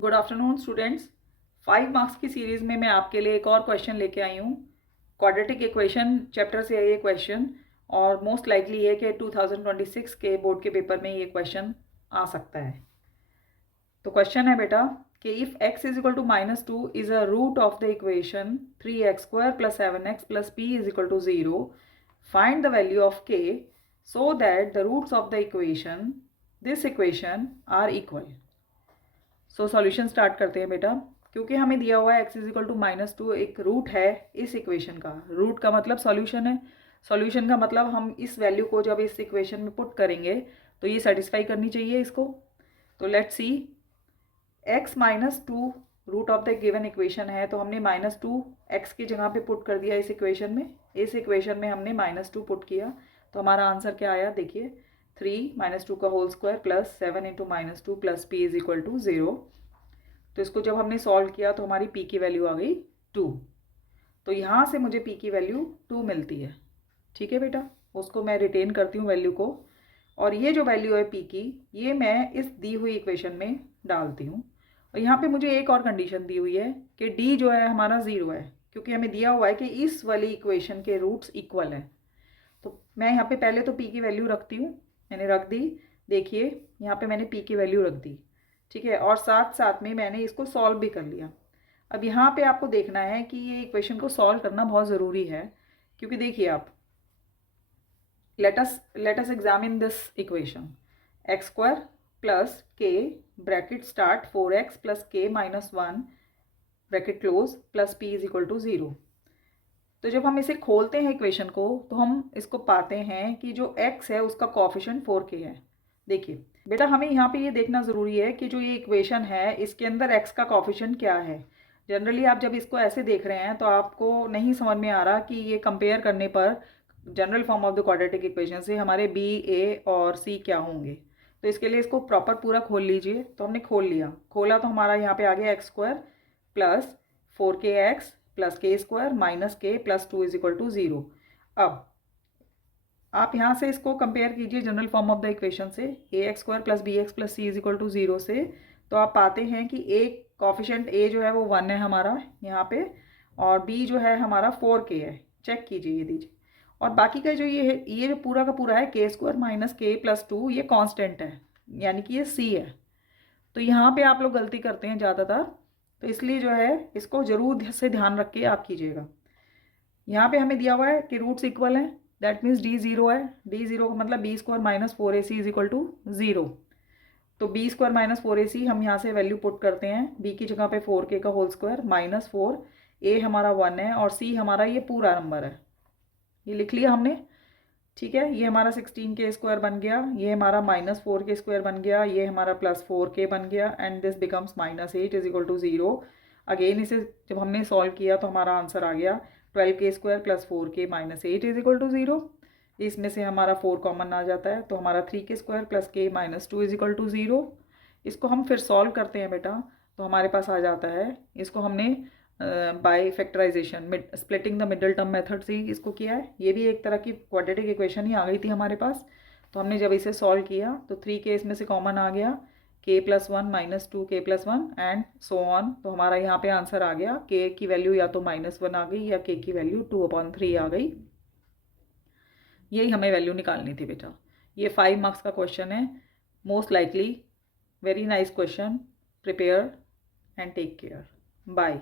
Good afternoon students. 5 marks की series में मैं आपके लिए एक और क्वेश्चन लेके आई हूँ। क्वाड्रेटिक इक्वेशन चैप्टर से है ये क्वेश्चन, और मोस्ट लाइकली है कि 2026 के बोर्ड के पेपर में ये क्वेश्चन आ सकता है। तो क्वेश्चन है बेटा कि if x is equal to -2 is a root of the equation 3x² + 7x + p is equal to 0, find the value of k so that the roots of the equation this equation are equal. So solution start करते हैं बेटा। क्योंकि हमें दिया हुआ है x is equal to -2, एक root है इस इक्वेशन का। रूट का मतलब सॉल्यूशन है। सॉल्यूशन का मतलब हम इस वैल्यू को जब इस इक्वेशन में पुट करेंगे तो ये सेटिस्फाई करनी चाहिए इसको। तो let's see, x -2 root of the given equation है, तो हमने -2 x की जगह पे पुट कर दिया इस इक्वेशन में। इस इक्वेशन में हमने -2 पुट किया तो हमारा आंसर क्या आया देखिए, 3 -2 का whole square plus 7 into -2 plus p is equal to 0। तो इसको जब हमने सॉल्व किया तो हमारी p की वैल्यू आ गई 2। तो यहाँ से मुझे p की वैल्यू 2 मिलती है। ठीक है बेटा, उसको मैं रिटेन करती हूँ वैल्यू को, और ये जो वैल्यू है p की, ये मैं इस दी हुई इक्वेशन में डालती हूँ। और यहाँ पे मुझे एक और कंडीशन दी हुई है कि d जो है हमारा 0 है, क्योंकि हमें दिया हुआ है कि इस वाली इक्वेशन के रूट्स इक्वल हैं। तो मैं यहाँ पे पहले तो p की वैल्यू रखती हूँ, मैंने रख दी। देखिए यहाँ पे मैंने p की वैल्यू रख दी, ठीक है, और साथ साथ में मैंने इसको सॉल्व भी कर लिया। अब यहाँ पे आपको देखना है कि ये इक्वेशन को सॉल्व करना बहुत ज़रूरी है, क्योंकि देखिए आप, let us examine this equation। x² plus k bracket start 4x plus k minus 1 bracket close plus p is equal to 0। तो जब हम इसे खोलते हैं इक्वेशन को, तो हम इसको पाते हैं कि जो x है उसका कोएफिशिएंट 4k है। देखिए बेटा, हमें यहाँ पे ये देखना ज़रूरी है कि जो ये इक्वेशन है इसके अंदर x का कोएफिशिएंट क्या है। जनरली आप जब इसको ऐसे देख रहे हैं तो आपको नहीं समझ में आ रहा कि ये कंपेयर करने पर general form of the quadratic equation से हमारे b, a और c क्या होंगे। तो इसके लिए इसको प्रॉपर पूरा खोल लीजिए। तो हमने खोल लिया, खोला तो हमारा यहाँ पे आ गया x² plus 4kx plus k² minus k plus 2 is equal to 0। अब आप यहाँ से इसको कंपेयर कीजिए general form of the equation से, ax² plus bx plus c is equal to 0 से। तो आप पाते हैं कि एक कॉफिशेंट a जो है वो 1 है हमारा यहाँ पे, और b जो है हमारा 4k है। चेक कीजिए, ये दीजिए। और बाकी का जो ये है, ये जो पूरा का पूरा है k² माइनस k प्लस 2, ये कांस्टेंट है, यानी कि ये c है। तो यहाँ पे आप लोग गलती करते हैं ज़्यादातर, तो इसलिए जो है इसको ज़रूर से ध्यान रख के आप कीजिएगा। यहाँ पे हमें दिया हुआ है कि रूट्स इक्वल हैं, दैट मीन्स d 0 है। d 0 का मतलब b² minus 4ac is equal to 0। तो b² माइनस 4ac हम यहाँ से वैल्यू पुट करते हैं, b की जगह पे 4k का होल स्क्वायर माइनस 4, a हमारा 1 है और c हमारा ये पूरा नंबर है, ये लिख लिया हमने। ठीक है, ये हमारा 16k² बन गया, ये हमारा -4k² बन गया, ये हमारा +4k बन गया, and this becomes -8 is equal to 0। Again इसे जब हमने सॉल्व किया तो हमारा आंसर आ गया 12k² plus 4k minus 8 is equal to 0। इसमें से हमारा 4 कॉमन आ जाता है, तो हमारा 3k² plus k minus 2 is equal to 0। इसको हम फिर सॉल्व करते हैं बेटा, तो हमारे पास आ जाता है, इसको हमने by factorization splitting the middle term method से इसको किया है। ये भी एक तरह की क्वाड्रेटिक इक्वेशन ही आ गई थी हमारे पास। तो हमने जब इसे सॉल्व किया तो 3k इसमें से कॉमन आ गया, k+1 minus 2k plus 1 and so on. तो हमारा यहाँ पे आंसर आ गया, k की वैल्यू या तो -1 आ गई या k की वैल्यू 2/3 आ गई। यही हमें वैल्यू निकालनी थी बेटा। ये 5 मार्क्स का क्वेश्चन है, most likely. Very nice question. Prepare and take care. Bye.